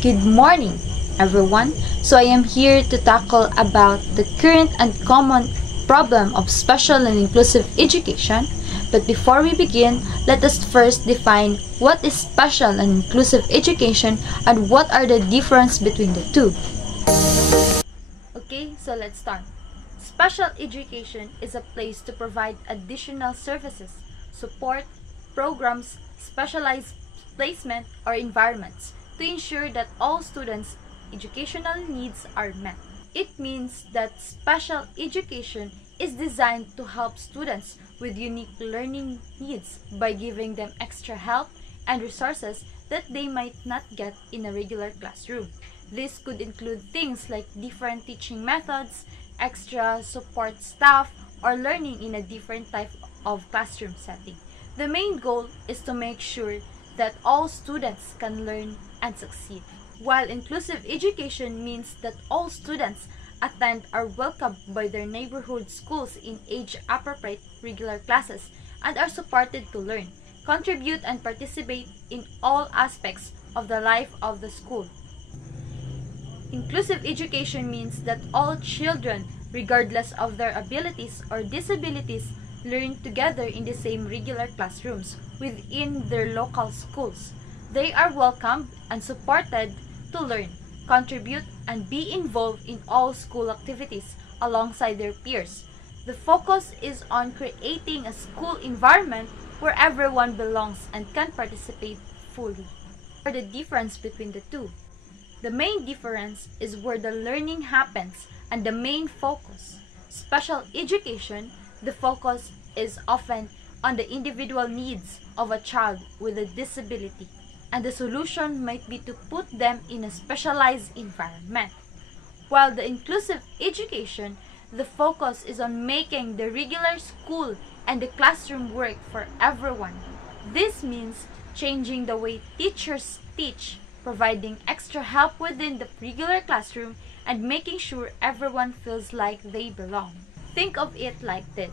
Good morning, everyone. So I am here to tackle about the current and common problem of special and inclusive education. But before we begin, let us first define what is special and inclusive education and what are the difference between the two. Okay, so let's start. Special education is a place to provide additional services, support, programs, specialized placement, or environments to ensure that all students' educational needs are met. It means that special education is designed to help students with unique learning needs by giving them extra help and resources that they might not get in a regular classroom. This could include things like different teaching methods, extra support staff, or learning in a different type of classroom setting. The main goal is to make sure that all students can learn and succeed. While inclusive education means that all students attend are welcomed by their neighborhood schools in age-appropriate regular classes and are supported to learn, contribute, and participate in all aspects of the life of the school. Inclusive education means that all children, regardless of their abilities or disabilities, learn together in the same regular classrooms within their local schools. They are welcomed and supported to learn, contribute, and be involved in all school activities alongside their peers. The focus is on creating a school environment where everyone belongs and can participate fully. What are the difference between the two? The main difference is where the learning happens and the main focus. Special education, the focus is often on the individual needs of a child with a disability, and the solution might be to put them in a specialized environment. While the inclusive education, the focus is on making the regular school and the classroom work for everyone. This means changing the way teachers teach, providing extra help within the regular classroom, and making sure everyone feels like they belong. Think of it like this.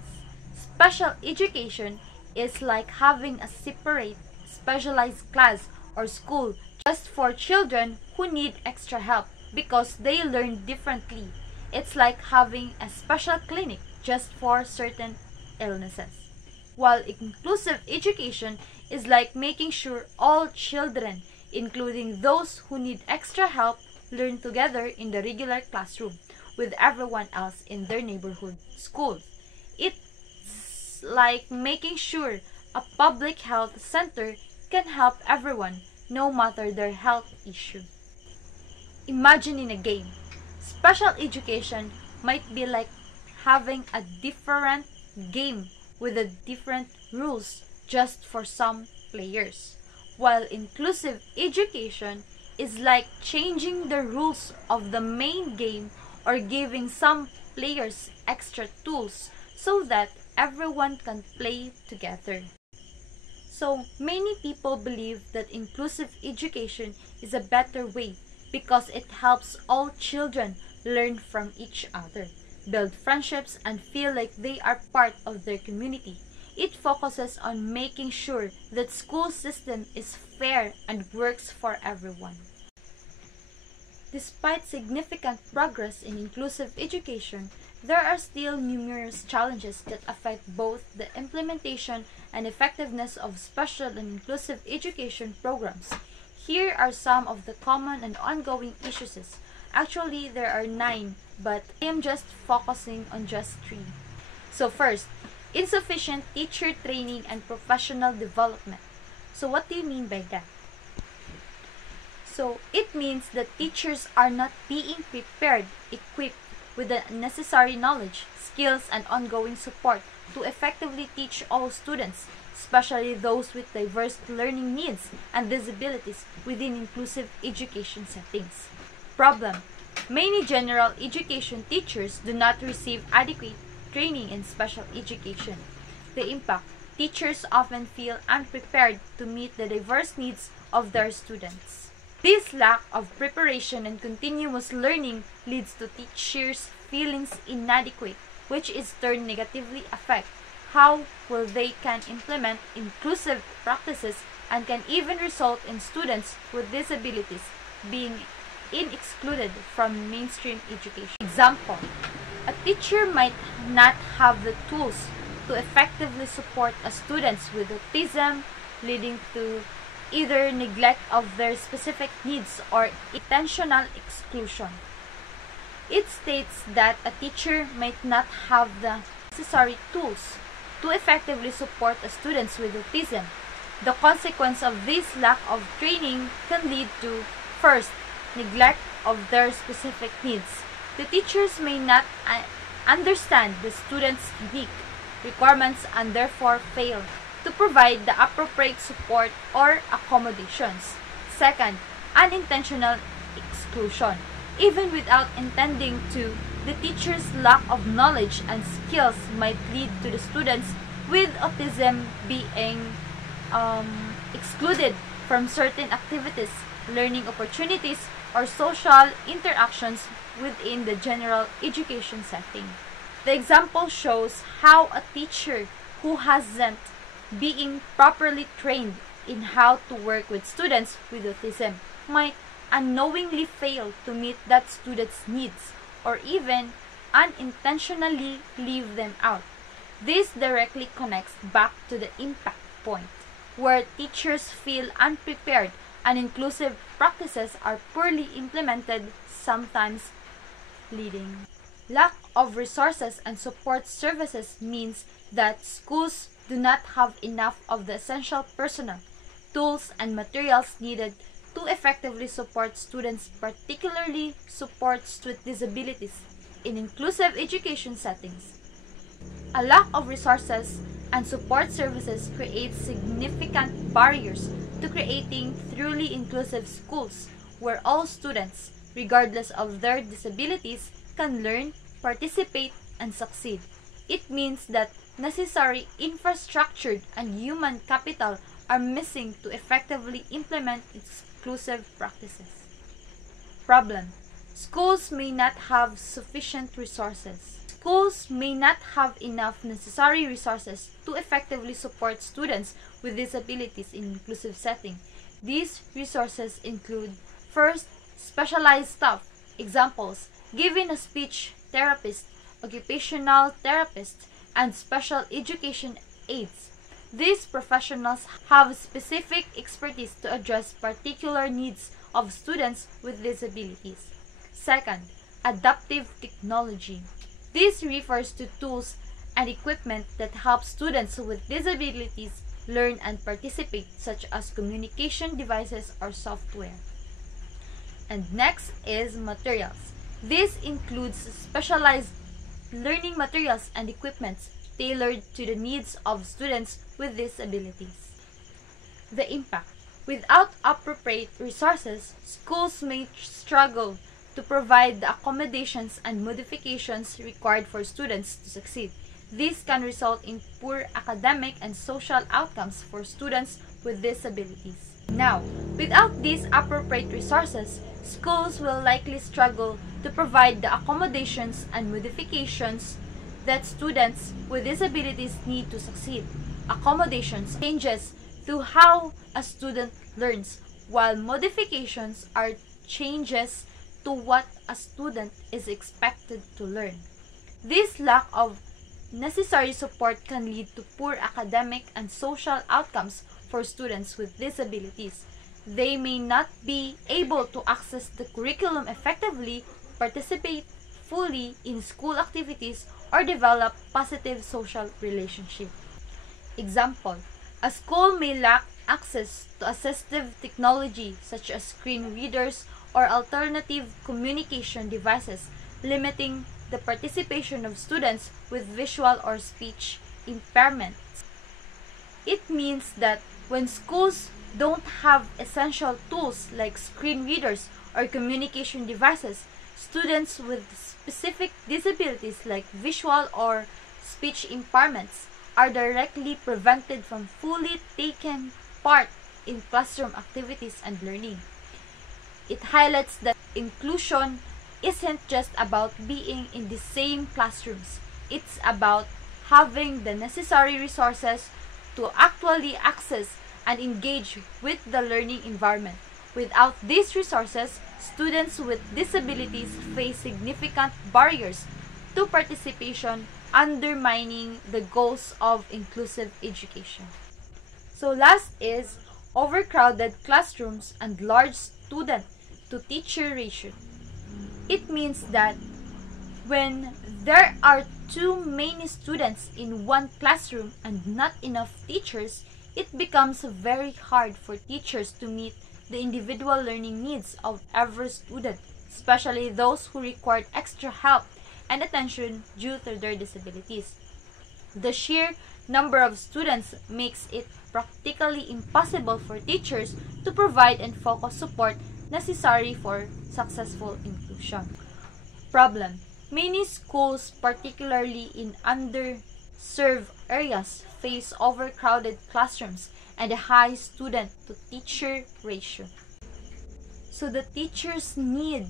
Special education is like having a separate, specialized class or school just for children who need extra help because they learn differently. It's like having a special clinic just for certain illnesses. While inclusive education is like making sure all children, including those who need extra help, learn together in the regular classroom with everyone else in their neighborhood schools. It's like making sure a public health center can help everyone, no matter their health issue. Imagine in a game. Special education might be like having a different game with a different rules just for some players. While inclusive education is like changing the rules of the main game or giving some players extra tools so that everyone can play together. So many people believe that inclusive education is a better way because it helps all children learn from each other, build friendships, and feel like they are part of their community. It focuses on making sure that school system is fair and works for everyone. Despite significant progress in inclusive education, there are still numerous challenges that affect both the implementation and effectiveness of special and inclusive education programs. Here are some of the common and ongoing issues. Actually, there are 9, but I am just focusing on just 3. So first, insufficient teacher training and professional development. So what do you mean by that? So it means that teachers are not being prepared, equipped with the necessary knowledge, skills, and ongoing support to effectively teach all students, especially those with diverse learning needs and disabilities within inclusive education settings. Problem: many general education teachers do not receive adequate training in special education. The impact: teachers often feel unprepared to meet the diverse needs of their students. This lack of preparation and continuous learning leads to teachers' feelings inadequate, which is turn negatively affect how well they can implement inclusive practices and can even result in students with disabilities being excluded from mainstream education. Example, a teacher might not have the tools to effectively support a students with autism, leading to either neglect of their specific needs or intentional exclusion. It states that a teacher might not have the necessary tools to effectively support a students with autism. The consequence of this lack of training can lead to, first, neglect of their specific needs. The teachers may not understand the students' unique requirements and therefore fail to provide the appropriate support or accommodations. Second, unintentional exclusion. Even without intending to, the teacher's lack of knowledge and skills might lead to the students with autism being excluded from certain activities, learning opportunities, or social interactions within the general education setting. The example shows how a teacher who hasn't being properly trained in how to work with students with autism might unknowingly fail to meet that student's needs or even unintentionally leave them out. This directly connects back to the impact point, where teachers feel unprepared and inclusive practices are poorly implemented, sometimes leading. Lack of resources and support services means that schools do not have enough of the essential personnel, tools, and materials needed to effectively support students, particularly supports with disabilities, in inclusive education settings. A lack of resources and support services creates significant barriers to creating truly inclusive schools where all students, regardless of their disabilities, can learn, participate, and succeed. It means that necessary infrastructure and human capital are missing to effectively implement inclusive practices. Problem: schools may not have sufficient resources. Schools may not have enough necessary resources to effectively support students with disabilities in inclusive setting. These resources include, first, specialized staff. Examples: given a speech therapist, occupational therapist, and special education aides. These professionals have specific expertise to address particular needs of students with disabilities. Second, adaptive technology. This refers to tools and equipment that help students with disabilities learn and participate, such as communication devices or software. And next is materials. This includes specialized learning materials and equipment tailored to the needs of students with disabilities. The impact: without appropriate resources, schools may struggle to provide the accommodations and modifications required for students to succeed. This can result in poor academic and social outcomes for students with disabilities. Now, without these appropriate resources, schools will likely struggle to provide the accommodations and modifications that students with disabilities need to succeed. Accommodations changes to how a student learns, while modifications are changes to what a student is expected to learn. This lack of necessary support can lead to poor academic and social outcomes for students with disabilities. They may not be able to access the curriculum effectively, participate fully in school activities, or develop positive social relationships. Example: a school may lack access to assistive technology such as screen readers or alternative communication devices, limiting the participation of students with visual or speech impairments. It means that when schools don't have essential tools like screen readers or communication devices, students with specific disabilities like visual or speech impairments are directly prevented from fully taking part in classroom activities and learning. It highlights that inclusion isn't just about being in the same classrooms. It's about having the necessary resources to actually access and engage with the learning environment. Without these resources, students with disabilities face significant barriers to participation, undermining the goals of inclusive education. So last is overcrowded classrooms and large student-to-teacher ratio. It means that when there are too many students in one classroom and not enough teachers, it becomes very hard for teachers to meet the individual learning needs of every student, especially those who require extra help and attention due to their disabilities. The sheer number of students makes it practically impossible for teachers to provide and focus support necessary for successful inclusion. Problem: many schools, particularly in underserved areas, face overcrowded classrooms and a high student-to-teacher ratio. So the teachers need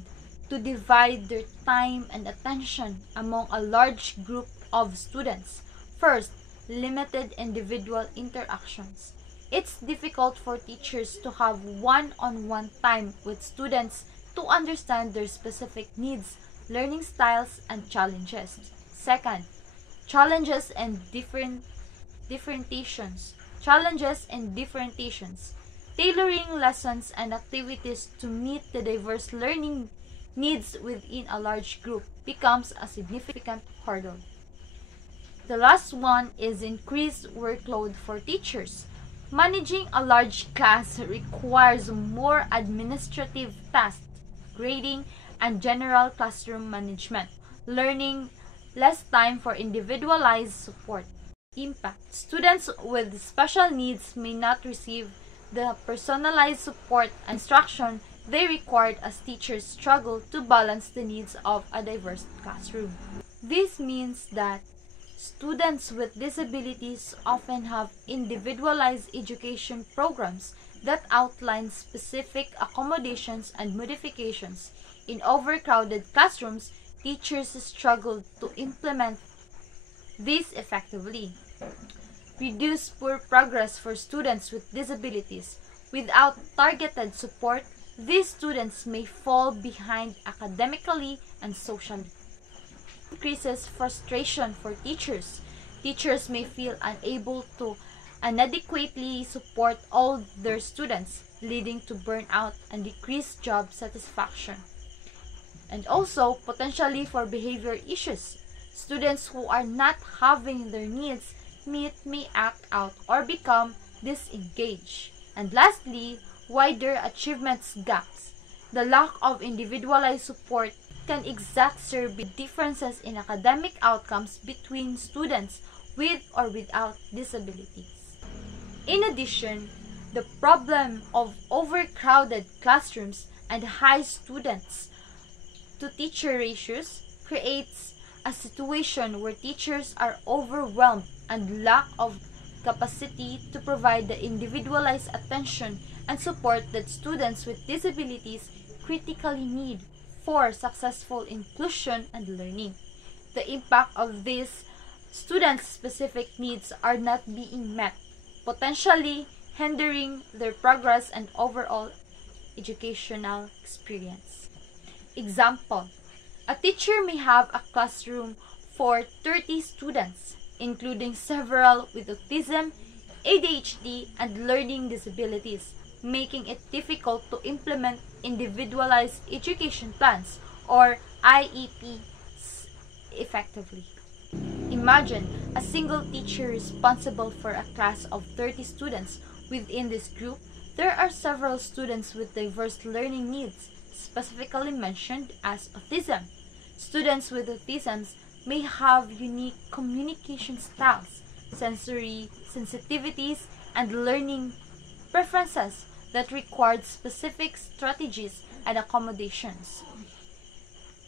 to divide their time and attention among a large group of students. First, limited individual interactions. It's difficult for teachers to have one-on-one time with students to understand their specific needs, learning styles, and challenges. Second, challenges and differentiations. Tailoring lessons and activities to meet the diverse learning needs within a large group becomes a significant hurdle. The last one is increased workload for teachers. Managing a large class requires more administrative tasks, grading, and general classroom management, learning less time for individualized support. Impact: students with special needs may not receive the personalized support and instruction they require as teachers struggle to balance the needs of a diverse classroom. This means that students with disabilities often have individualized education programs that outline specific accommodations and modifications. In overcrowded classrooms, teachers struggle to implement this effectively. Reduce poor progress for students with disabilities. Without targeted support, these students may fall behind academically and socially. Increases frustration for teachers. Teachers may feel unable to inadequately support all their students, leading to burnout and decreased job satisfaction. And also, potentially for behavior issues. Students who are not having their needs met may act out or become disengaged. And lastly, wider achievements gaps. The lack of individualized support can exacerbate differences in academic outcomes between students with or without disabilities. In addition, the problem of overcrowded classrooms and high students-to-teacher ratios creates a situation where teachers are overwhelmed and lack of capacity to provide the individualized attention and support that students with disabilities critically need for successful inclusion and learning. The impact of these students' specific needs are not being met, potentially hindering their progress and overall educational experience. Example: a teacher may have a classroom for 30 students, including several with autism, ADHD, and learning disabilities, making it difficult to implement individualized education plans or IEPs effectively. Imagine a single teacher responsible for a class of 30 students. Within this group, there are several students with diverse learning needs, specifically mentioned as autism. Students with autism may have unique communication styles, sensory sensitivities, and learning preferences that require specific strategies and accommodations.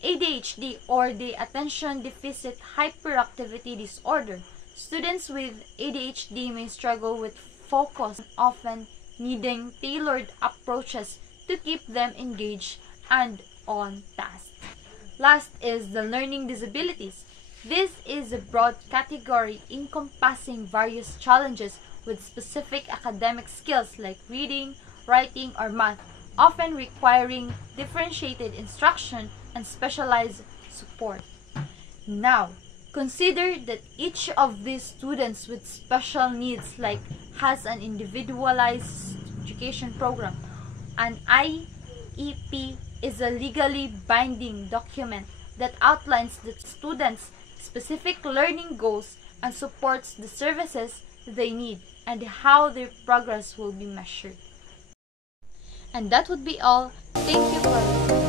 ADHD, or the Attention Deficit Hyperactivity Disorder. Students with ADHD may struggle with focus, often needing tailored approaches to keep them engaged and on task. Last is the learning disabilities. This is a broad category encompassing various challenges with specific academic skills like reading, writing, or math, often requiring differentiated instruction and specialized support. Now, consider that each of these students with special needs has an individualized education program. An IEP is a legally binding document that outlines the students' specific learning goals and supports the services they need and how their progress will be measured. And that would be all. Thank you for listening.